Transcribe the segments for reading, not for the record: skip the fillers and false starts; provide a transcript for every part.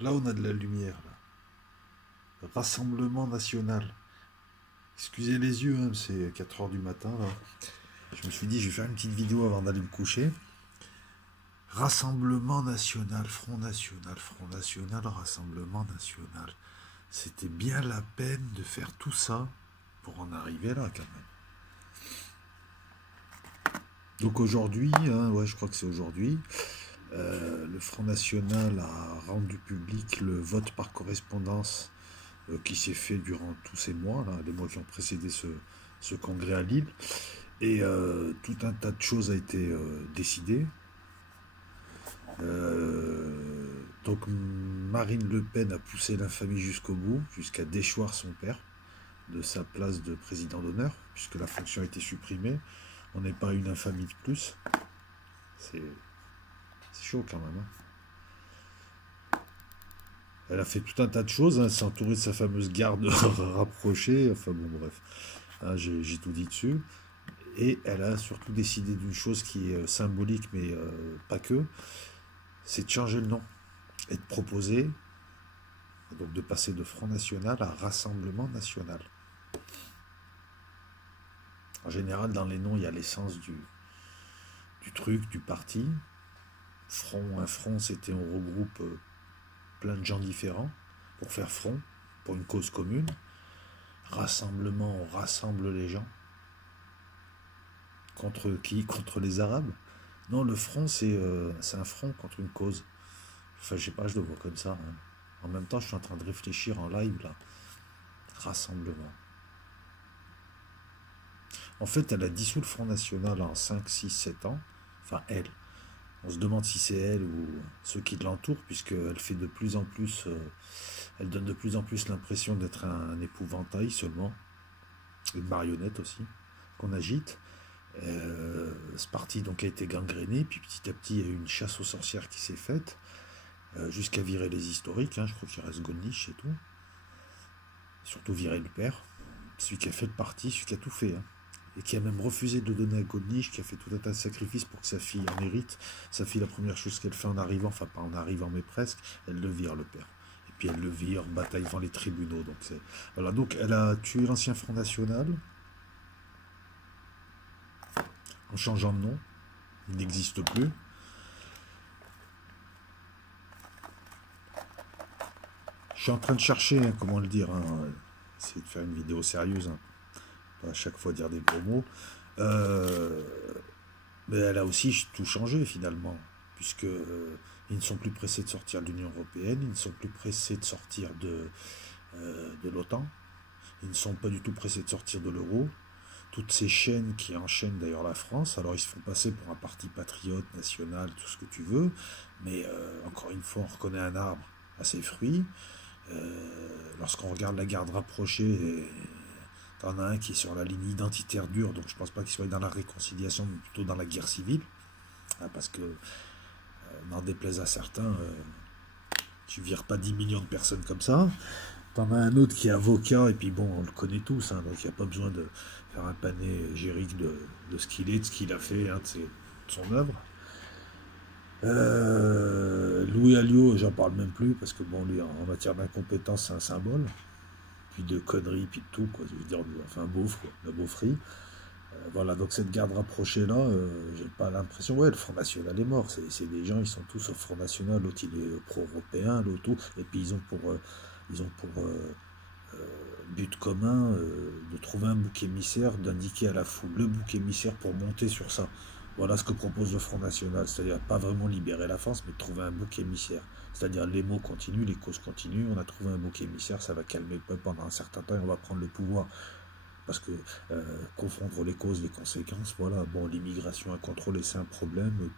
Là, on a de la lumière, là. Rassemblement national. Excusez les yeux, hein, c'est 4 heures du matin, là. Je me suis dit, je vais faire une petite vidéo avant d'aller me coucher. Rassemblement national, Front National, Rassemblement national. C'était bien la peine de faire tout ça pour en arriver là, quand même. Donc aujourd'hui, hein, ouais, je crois que c'est aujourd'hui, le Front National a rendu public le vote par correspondance qui s'est fait durant tous ces mois, là, les mois qui ont précédé ce congrès à Lille. Et tout un tas de choses a été décidé. Donc Marine Le Pen a poussé l'infamie jusqu'au bout, jusqu'à déchoir son père de sa place de président d'honneur, puisque la fonction a été supprimée. On n'est pas une infamie de plus. C'est chaud quand même. Hein. Elle a fait tout un tas de choses, hein, s'est entourée de sa fameuse garde rapprochée, enfin bon bref, hein, j'ai tout dit dessus. Et elle a surtout décidé d'une chose qui est symbolique, mais pas que, c'est de changer le nom et de proposer, donc de passer de Front National à Rassemblement National. En général, dans les noms, il y a l'essence du truc, du parti. Front, un front, c'était on regroupe plein de gens différents pour faire front, pour une cause commune. Rassemblement, on rassemble les gens. Contre qui? Contre les Arabes? Non, le front, c'est un front contre une cause. Enfin, je sais pas, je le vois comme ça. Hein. En même temps, je suis en train de réfléchir en live, là. Rassemblement. En fait, elle a dissous le Front National en 5, 6, 7 ans. Enfin, elle. On se demande si c'est elle ou ceux qui l'entourent, puisqu'elle fait de plus en plus... elle donne de plus en plus l'impression d'être un épouvantail seulement. Une marionnette aussi, qu'on agite. Ce parti donc a été gangréné, puis petit à petit, il y a eu une chasse aux sorcières qui s'est faite. Jusqu'à virer les historiques, hein, je crois qu'il reste Gollnisch et tout. Surtout virer le père, celui qui a fait le parti, celui qui a tout fait. Hein. Et qui a même refusé de donner à Gollnisch, qui a fait tout un tas de sacrifices pour que sa fille en hérite. Sa fille, la première chose qu'elle fait en arrivant, enfin pas en arrivant mais presque, elle le vire le père. Et puis elle le vire, bataille devant les tribunaux. Donc voilà, donc elle a tué l'ancien Front National en changeant de nom. Il n'existe plus. Je suis en train de chercher, hein, comment le dire, hein, essayer de faire une vidéo sérieuse, hein, pas à chaque fois dire des gros mots. Euh, mais elle a aussi tout changé finalement, puisque ils ne sont plus pressés de sortir de l'Union Européenne, ils ne sont plus pressés de sortir de l'OTAN, ils ne sont pas du tout pressés de sortir de l'euro. Toutes ces chaînes qui enchaînent d'ailleurs la France, alors ils se font passer pour un parti patriote, national, tout ce que tu veux, mais encore une fois, on reconnaît un arbre à ses fruits. Lorsqu'on regarde la garde rapprochée, t'en as un qui est sur la ligne identitaire dure, donc je pense pas qu'il soit dans la réconciliation, mais plutôt dans la guerre civile, hein, parce que, n'en déplaise à certains, tu vires pas 10 millions de personnes comme ça. T'en as un autre qui est avocat, et puis bon, on le connaît tous, hein, donc il n'y a pas besoin de faire un panégyrique de ce qu'il est, de ce qu'il a fait, hein, de son œuvre. Louis Alliot, j'en parle même plus, parce que bon, lui, en matière d'incompétence, c'est un symbole, puis de conneries, puis de tout, quoi, je veux dire, enfin, beauf, quoi, la beaufrie. Voilà, donc cette garde rapprochée-là, j'ai pas l'impression, ouais, le Front National est mort, c'est des gens, ils sont tous au Front National, l'autre il est pro-européen, l'autre tout, et puis ils ont pour but commun de trouver un bouc émissaire, d'indiquer à la foule le bouc émissaire pour monter sur ça. Voilà ce que propose le Front National, c'est-à-dire pas vraiment libérer la France, mais de trouver un bouc émissaire. C'est-à-dire les mots continuent, les causes continuent, on a trouvé un bouc émissaire, ça va calmer le peuple pendant un certain temps et on va prendre le pouvoir. Parce que confondre les causes, les conséquences, voilà, bon, l'immigration à contrôler, c'est un problème.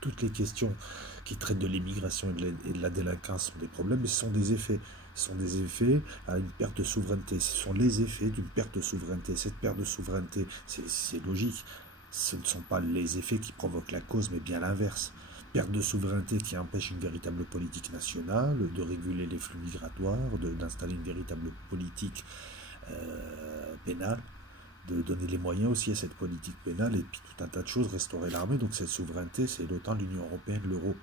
Toutes les questions qui traitent de l'immigration et de la délinquance sont des problèmes, mais ce sont des effets. Ce sont des effets à une perte de souveraineté. Ce sont les effets d'une perte de souveraineté. Cette perte de souveraineté, c'est logique. Ce ne sont pas les effets qui provoquent la cause, mais bien l'inverse. Perte de souveraineté qui empêche une véritable politique nationale, de réguler les flux migratoires, d'installer une véritable politique pénale, de donner les moyens aussi à cette politique pénale, et puis tout un tas de choses, restaurer l'armée. Donc cette souveraineté, c'est l'OTAN, l'Union Européenne, l'euro.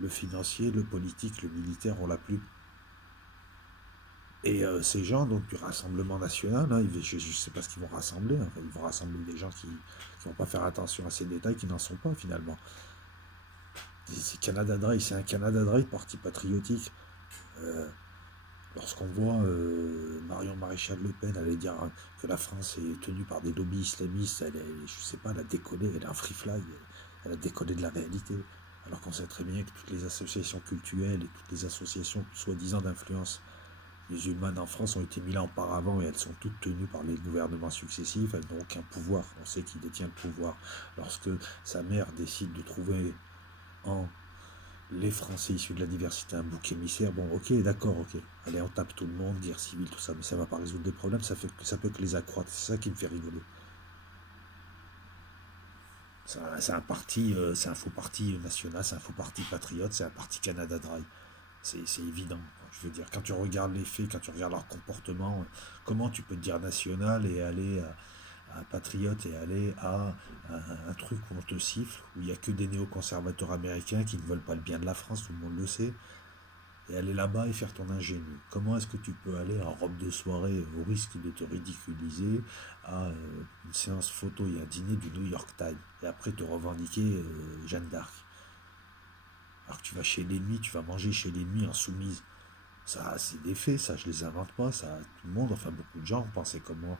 le financier, le politique, le militaire, on l'a plus. Et ces gens, donc du Rassemblement National, hein, je ne sais pas ce qu'ils vont rassembler, enfin, ils vont rassembler des gens qui ne vont pas faire attention à ces détails, qui n'en sont pas finalement. C'est Canada Dry, c'est un Canada Dry, parti patriotique. Euh, Lorsqu'on voit Marion Maréchal Le Pen aller dire que la France est tenue par des lobbies islamistes, je sais pas, elle a décollé, elle est un free flag, elle a décollé de la réalité. Alors qu'on sait très bien que toutes les associations cultuelles et toutes les associations soi-disant d'influence musulmanes en France ont été mises là auparavant et elles sont toutes tenues par les gouvernements successifs, elles n'ont aucun pouvoir. On sait qui détient le pouvoir. Lorsque sa mère décide de trouver en les Français issus de la diversité un bouc émissaire, bon ok, d'accord, ok. Allez, on tape tout le monde, guerre civile, tout ça, mais ça va pas résoudre des problèmes, ça peut que les accroître. C'est ça qui me fait rigoler. C'est un parti, c'est un faux parti national, c'est un faux parti patriote, c'est un parti Canada Dry. C'est évident. Je veux dire, quand tu regardes les faits, quand tu regardes leur comportement, comment tu peux te dire national et aller à patriote et aller à un truc où on te siffle, où il n'y a que des néoconservateurs américains qui ne veulent pas le bien de la France, tout le monde le sait, et aller là-bas et faire ton ingénu. Comment est-ce que tu peux aller en robe de soirée au risque de te ridiculiser à une séance photo et un dîner du New York Times et après te revendiquer Jeanne d'Arc? Alors que tu vas chez l'ennemi, tu vas manger chez l'ennemi en soumise. Ça, c'est des faits, ça, je les invente pas, ça, tout le monde, enfin beaucoup de gens ont pensé comme moi.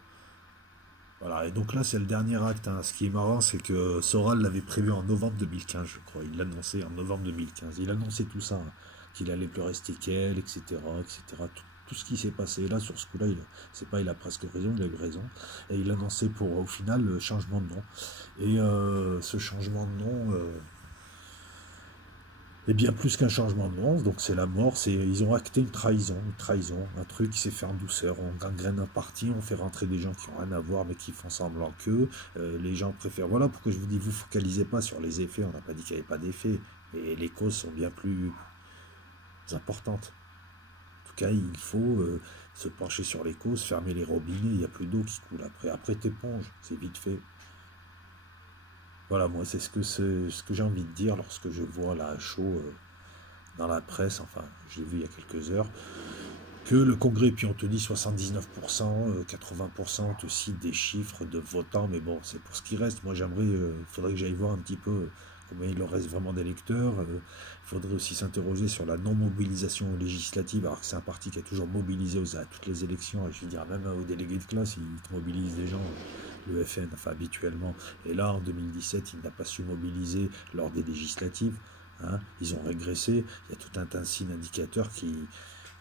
Voilà, et donc là, c'est le dernier acte, hein. Ce qui est marrant, c'est que Soral l'avait prévu en novembre 2015, je crois. Il l'annonçait en novembre 2015. Il annonçait tout ça, hein, qu'il allait plus rester qu'elle, etc., etc. Tout ce qui s'est passé là, sur ce coup-là, c'est pas il a presque raison, il a eu raison. Et il annonçait pour, au final, le changement de nom. Et ce changement de nom, et bien plus qu'un changement de nom, donc c'est la mort, ils ont acté une trahison, un truc qui s'est fait en douceur, on gangrène un parti, on fait rentrer des gens qui n'ont rien à voir mais qui font semblant qu'eux, les gens préfèrent, voilà pourquoi je vous dis, vous focalisez pas sur les effets, on n'a pas dit qu'il n'y avait pas d'effets, et les causes sont bien plus importantes. En tout cas, il faut se pencher sur les causes, fermer les robinets, il n'y a plus d'eau qui coule après t'éponges, c'est vite fait. Voilà, moi, c'est ce que j'ai envie de dire lorsque je vois là à chaud dans la presse, enfin, je l'ai vu il y a quelques heures, que le Congrès, puis on te dit 79%, 80%, on te cite des chiffres de votants, mais bon, c'est pour ce qui reste. Moi, j'aimerais, il faudrait que j'aille voir un petit peu combien il leur reste vraiment d'électeurs. Il faudrait aussi s'interroger sur la non-mobilisation législative, alors que c'est un parti qui a toujours mobilisé à toutes les élections, et je veux dire, même aux délégués de classe, ils te mobilisent des gens, le FN, enfin habituellement. Et là, en 2017, il n'a pas su mobiliser lors des législatives. Hein, ils ont régressé. Il y a tout un tas d'indicateurs qui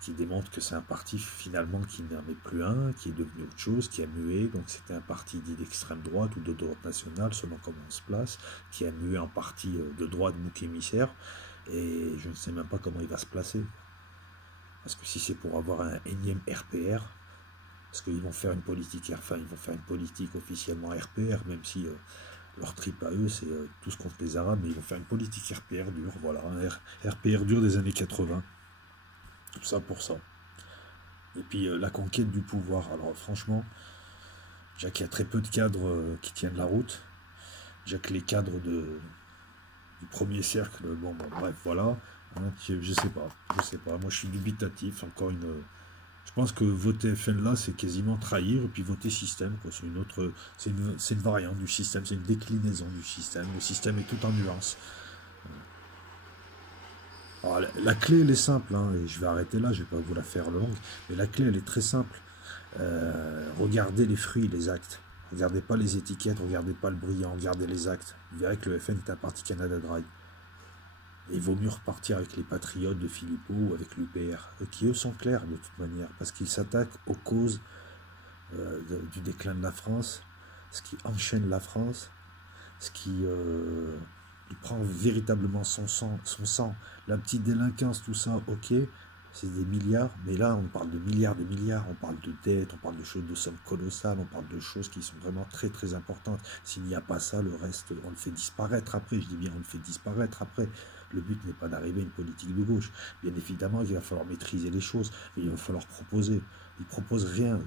démontrent que c'est un parti finalement qui n'en est plus un, qui est devenu autre chose, qui a mué. Donc c'était un parti dit d'extrême droite ou de droite nationale, selon comment on se place, qui a mué en parti de droite bouc émissaire. Et je ne sais même pas comment il va se placer. Parce que si c'est pour avoir un énième RPR, parce qu'ils vont faire une politique, enfin ils vont faire une politique officiellement RPR, même si leur trip à eux c'est tous contre les Arabes, mais ils vont faire une politique RPR dure, voilà, un RPR dur des années 80, tout ça pour ça. Et puis la conquête du pouvoir, alors franchement, déjà qu'il y a très peu de cadres qui tiennent la route, déjà que les cadres du premier cercle, bon bref, voilà, hein, je sais pas, moi je suis dubitatif, encore une... Je pense que voter FN là, c'est quasiment trahir, et puis voter système, quoi. C'est une autre, c'est une variante du système, c'est une déclinaison du système. Le système est tout en nuances. Alors, la clé, elle est simple, hein, et je vais arrêter là, je ne vais pas vous la faire longue, mais la clé, elle est très simple. Regardez les fruits, les actes. Regardez pas les étiquettes, regardez pas le brillant, regardez les actes. Vous verrez que le FN est un parti Canada Dry. Et il vaut mieux repartir avec les patriotes de Philippot ou avec l'UPR, qui eux sont clairs de toute manière, parce qu'ils s'attaquent aux causes du déclin de la France, ce qui enchaîne la France, ce qui il prend véritablement son sang, la petite délinquance, tout ça, ok, c'est des milliards, mais là on parle de milliards, on parle de dettes, on parle de choses, de sommes colossales, on parle de choses qui sont vraiment très très importantes. S'il n'y a pas ça, le reste, on le fait disparaître après, je dis bien on le fait disparaître après. Le but n'est pas d'arriver à une politique de gauche. Bien évidemment, il va falloir maîtriser les choses, mais il va falloir proposer. Ils ne proposent rien.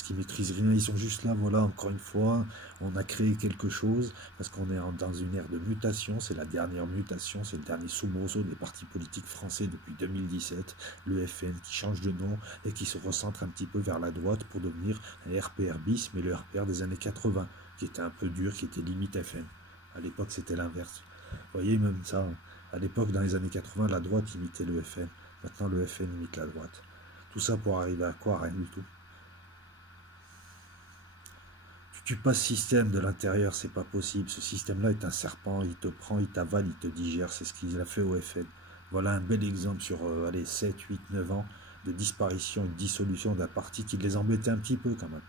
parce qu'ils maîtrisent rien, ils sont juste là, voilà, encore une fois, on a créé quelque chose, parce qu'on est dans une ère de mutation, c'est la dernière mutation, c'est le dernier soubresaut des partis politiques français depuis 2017, le FN qui change de nom et qui se recentre un petit peu vers la droite pour devenir un RPR bis, mais le RPR des années 80, qui était un peu dur, qui était limite FN. À l'époque, c'était l'inverse. Vous voyez, même ça, à l'époque, dans les années 80, la droite imitait le FN. Maintenant, le FN imite la droite. Tout ça pour arriver à quoi? Rien du tout. Tu tues pas ce système de l'intérieur, c'est pas possible. Ce système-là est un serpent, il te prend, il t'avale, il te digère. C'est ce qu'il a fait au FN. Voilà un bel exemple sur allez, 7, 8, 9 ans de disparition et de dissolution d'un parti qui les embêtait un petit peu quand même.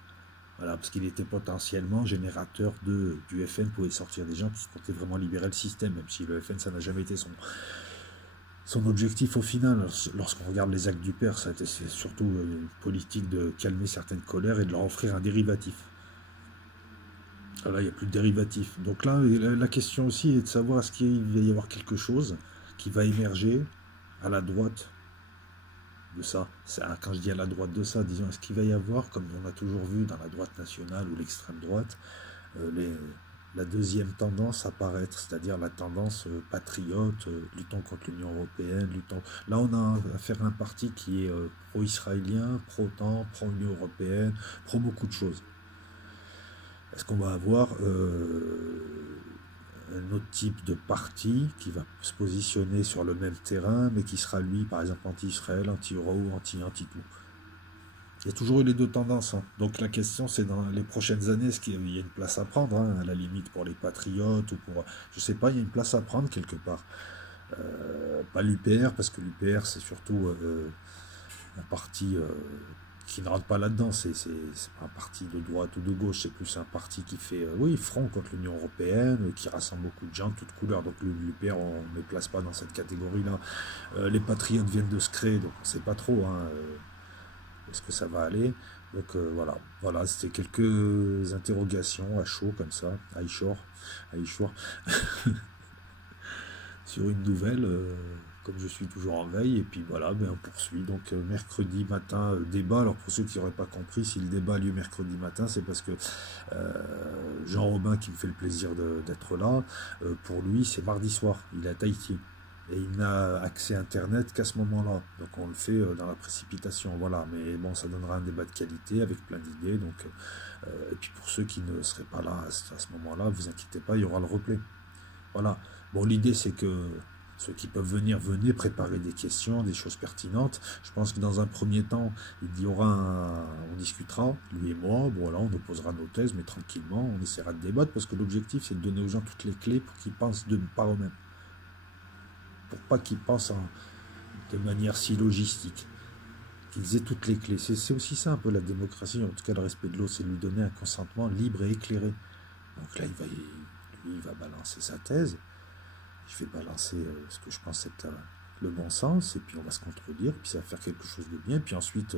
Voilà, parce qu'il était potentiellement générateur du FN, pouvait sortir des gens qui comptaient vraiment libérer le système, même si le FN, ça n'a jamais été son objectif au final. Lorsqu'on regarde les actes du père, c'est surtout une politique de calmer certaines colères et de leur offrir un dérivatif. Là, il n'y a plus de dérivatif. Donc là, la question aussi est de savoir est-ce qu'il va y avoir quelque chose qui va émerger à la droite de ça. Quand je dis à la droite de ça, disons, est-ce qu'il va y avoir, comme on a toujours vu dans la droite nationale ou l'extrême droite, la deuxième tendance apparaître, c'est-à-dire la tendance patriote, luttons contre l'Union européenne, luttons... Là, on a affaire à un parti qui est pro-israélien, pro-OTAN, pro-Union européenne, pro beaucoup de choses. Est-ce qu'on va avoir un autre type de parti qui va se positionner sur le même terrain, mais qui sera, lui, par exemple, anti-Israël, anti-Euro, anti-tout. Il y a toujours eu les deux tendances. Hein. Donc la question, c'est dans les prochaines années, est-ce qu'il y a une place à prendre, hein, à la limite pour les patriotes, ou pour... Je sais pas, il y a une place à prendre quelque part. Pas l'UPR, parce que l'UPR, c'est surtout un parti... qui ne rentre pas là-dedans, c'est pas un parti de droite ou de gauche, c'est plus un parti qui fait, oui, front contre l'Union européenne, qui rassemble beaucoup de gens de toutes couleurs, donc l'UPR, on ne les place pas dans cette catégorie-là. Les patriotes viennent de se créer, donc on ne sait pas trop, hein, est-ce que ça va aller. Donc voilà, c'était quelques interrogations à chaud, comme ça, à chaud, sur une nouvelle, comme je suis toujours en veille, et puis voilà, on poursuit. Donc mercredi matin, débat. Alors pour ceux qui n'auraient pas compris, si le débat a lieu mercredi matin, c'est parce que Jean Robin, qui me fait le plaisir d'être là, pour lui, c'est mardi soir, il est à Tahiti. Et il n'a accès à Internet qu'à ce moment-là. Donc on le fait dans la précipitation, voilà. Mais bon, ça donnera un débat de qualité avec plein d'idées. Donc, et puis pour ceux qui ne seraient pas là à ce moment-là, vous inquiétez pas, il y aura le replay. Voilà. Bon, l'idée, c'est que ceux qui peuvent venir, venez préparer des questions, des choses pertinentes. Je pense que dans un premier temps, il y aura on discutera, lui et moi. Bon, là, on opposera nos thèses, mais tranquillement, on essaiera de débattre parce que l'objectif, c'est de donner aux gens toutes les clés pour qu'ils pensent par eux-mêmes. Pour pas qu'ils pensent de manière si logistique. Qu'ils aient toutes les clés. C'est aussi ça un peu la démocratie, en tout cas le respect de l'autre, c'est lui donner un consentement libre et éclairé. Donc là, il va balancer sa thèse. Je vais balancer ce que je pense être le bon sens, et puis on va se contredire, puis ça va faire quelque chose de bien, puis ensuite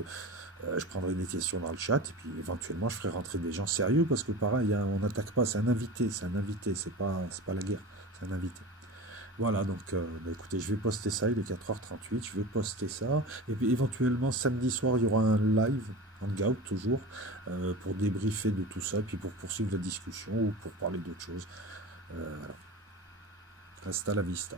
je prendrai des questions dans le chat, et puis éventuellement je ferai rentrer des gens sérieux, parce que pareil, hein, on n'attaque pas, c'est un invité, c'est pas la guerre, c'est un invité. Voilà, donc écoutez, je vais poster ça, il est 4h38, je vais poster ça, et puis éventuellement samedi soir il y aura un live, hangout toujours, pour débriefer de tout ça, puis pour poursuivre la discussion, ou pour parler d'autre chose. Voilà. Hasta la vista.